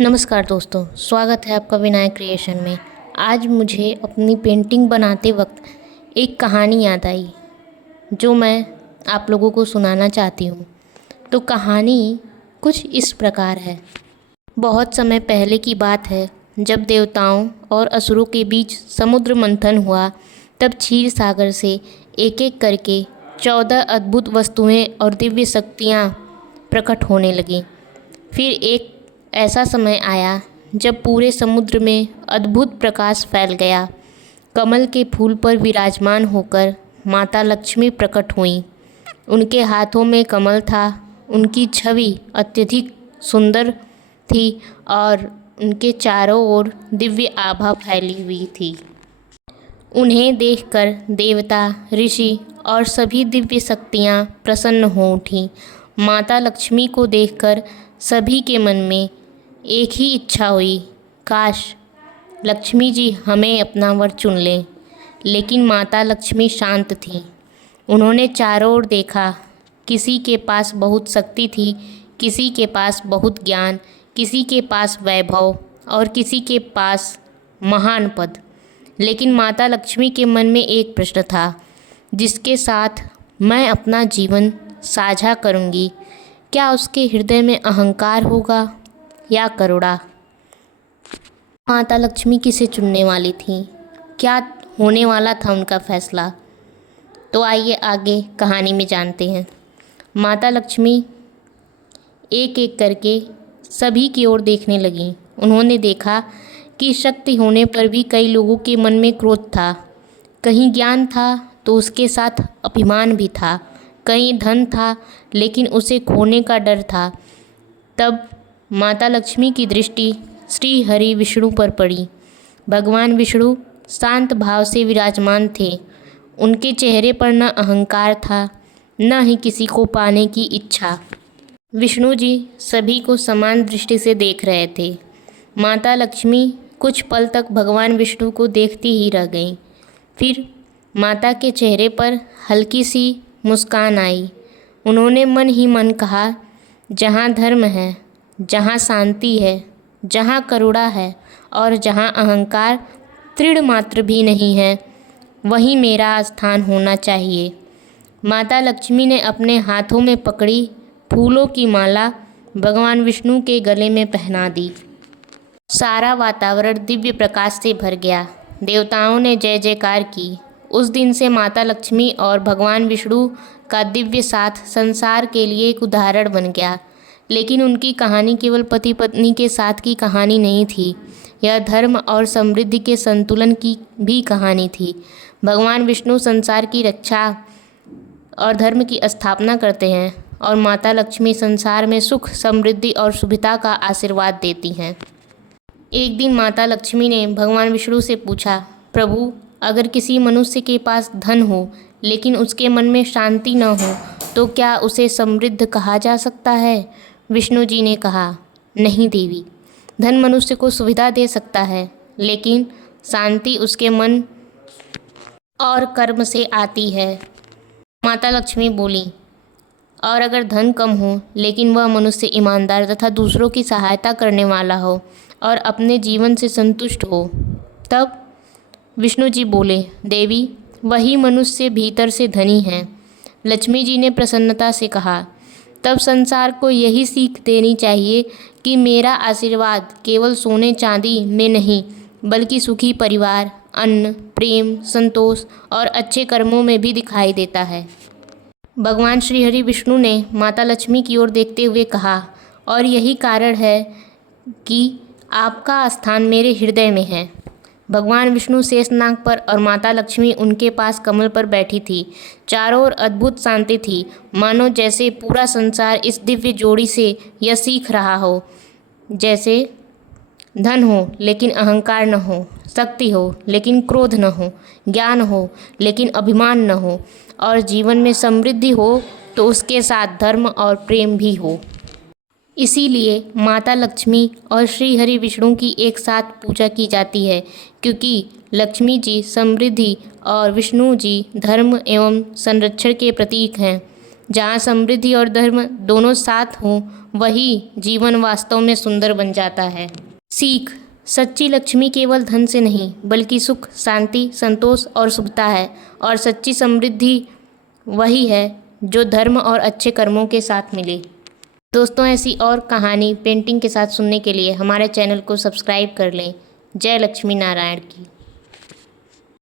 नमस्कार दोस्तों, स्वागत है आपका विनायक क्रिएशन में। आज मुझे अपनी पेंटिंग बनाते वक्त एक कहानी याद आई जो मैं आप लोगों को सुनाना चाहती हूँ। तो कहानी कुछ इस प्रकार है। बहुत समय पहले की बात है, जब देवताओं और असुरों के बीच समुद्र मंथन हुआ। तब क्षीर सागर से एक एक करके 14 अद्भुत वस्तुएं और दिव्य शक्तियाँ प्रकट होने लगीं। फिर एक ऐसा समय आया जब पूरे समुद्र में अद्भुत प्रकाश फैल गया। कमल के फूल पर विराजमान होकर माता लक्ष्मी प्रकट हुईं। उनके हाथों में कमल था। उनकी छवि अत्यधिक सुंदर थी और उनके चारों ओर दिव्य आभा फैली हुई थी। उन्हें देखकर देवता, ऋषि और सभी दिव्य शक्तियाँ प्रसन्न हो उठीं। माता लक्ष्मी को देखकर सभी के मन में एक ही इच्छा हुई, काश लक्ष्मी जी हमें अपना वर चुन लें। लेकिन माता लक्ष्मी शांत थीं। उन्होंने चारों ओर देखा। किसी के पास बहुत शक्ति थी, किसी के पास बहुत ज्ञान, किसी के पास वैभव और किसी के पास महान पद। लेकिन माता लक्ष्मी के मन में एक प्रश्न था, जिसके साथ मैं अपना जीवन साझा करूंगी, क्या उसके हृदय में अहंकार होगा या करुणा? माता लक्ष्मी किसे चुनने वाली थी? क्या होने वाला था उनका फैसला? तो आइए आगे कहानी में जानते हैं। माता लक्ष्मी एक एक करके सभी की ओर देखने लगीं। उन्होंने देखा कि शक्ति होने पर भी कई लोगों के मन में क्रोध था। कहीं ज्ञान था तो उसके साथ अभिमान भी था। कहीं धन था लेकिन उसे खोने का डर था। तब माता लक्ष्मी की दृष्टि श्री हरि विष्णु पर पड़ी। भगवान विष्णु शांत भाव से विराजमान थे। उनके चेहरे पर न अहंकार था, न ही किसी को पाने की इच्छा। विष्णु जी सभी को समान दृष्टि से देख रहे थे। माता लक्ष्मी कुछ पल तक भगवान विष्णु को देखती ही रह गईं। फिर माता के चेहरे पर हल्की सी मुस्कान आई। उन्होंने मन ही मन कहा, जहाँ धर्म है, जहाँ शांति है, जहाँ करुणा है और जहाँ अहंकार तृण मात्र भी नहीं है, वहीं मेरा स्थान होना चाहिए। माता लक्ष्मी ने अपने हाथों में पकड़ी फूलों की माला भगवान विष्णु के गले में पहना दी। सारा वातावरण दिव्य प्रकाश से भर गया। देवताओं ने जय जयकार की। उस दिन से माता लक्ष्मी और भगवान विष्णु का दिव्य साथ संसार के लिए एक उदाहरण बन गया। लेकिन उनकी कहानी केवल पति पत्नी के साथ की कहानी नहीं थी। यह धर्म और समृद्धि के संतुलन की भी कहानी थी। भगवान विष्णु संसार की रक्षा और धर्म की स्थापना करते हैं और माता लक्ष्मी संसार में सुख, समृद्धि और शुभता का आशीर्वाद देती हैं। एक दिन माता लक्ष्मी ने भगवान विष्णु से पूछा, प्रभु, अगर किसी मनुष्य के पास धन हो लेकिन उसके मन में शांति न हो तो क्या उसे समृद्ध कहा जा सकता है? विष्णु जी ने कहा, नहीं देवी, धन मनुष्य को सुविधा दे सकता है लेकिन शांति उसके मन और कर्म से आती है। माता लक्ष्मी बोली, और अगर धन कम हो लेकिन वह मनुष्य ईमानदार तथा दूसरों की सहायता करने वाला हो और अपने जीवन से संतुष्ट हो, तब? विष्णु जी बोले, देवी, वही मनुष्य भीतर से धनी है। लक्ष्मी जी ने प्रसन्नता से कहा, तब संसार को यही सीख देनी चाहिए कि मेरा आशीर्वाद केवल सोने चांदी में नहीं बल्कि सुखी परिवार, अन्न, प्रेम, संतोष और अच्छे कर्मों में भी दिखाई देता है। भगवान श्री हरि विष्णु ने माता लक्ष्मी की ओर देखते हुए कहा, और यही कारण है कि आपका स्थान मेरे हृदय में है। भगवान विष्णु शेषनाग पर और माता लक्ष्मी उनके पास कमल पर बैठी थी। चारों ओर अद्भुत शांति थी, मानो जैसे पूरा संसार इस दिव्य जोड़ी से यह सीख रहा हो, जैसे धन हो लेकिन अहंकार न हो, शक्ति हो लेकिन क्रोध न हो, ज्ञान हो लेकिन अभिमान न हो और जीवन में समृद्धि हो तो उसके साथ धर्म और प्रेम भी हो। इसीलिए माता लक्ष्मी और श्री हरि विष्णु की एक साथ पूजा की जाती है, क्योंकि लक्ष्मी जी समृद्धि और विष्णु जी धर्म एवं संरक्षण के प्रतीक हैं। जहाँ समृद्धि और धर्म दोनों साथ हों, वही जीवन वास्तव में सुंदर बन जाता है। सीख: सच्ची लक्ष्मी केवल धन से नहीं बल्कि सुख, शांति, संतोष और शुभता है। और सच्ची समृद्धि वही है जो धर्म और अच्छे कर्मों के साथ मिले। दोस्तों, ऐसी और कहानी पेंटिंग के साथ सुनने के लिए हमारे चैनल को सब्सक्राइब कर लें। जय लक्ष्मी नारायण की।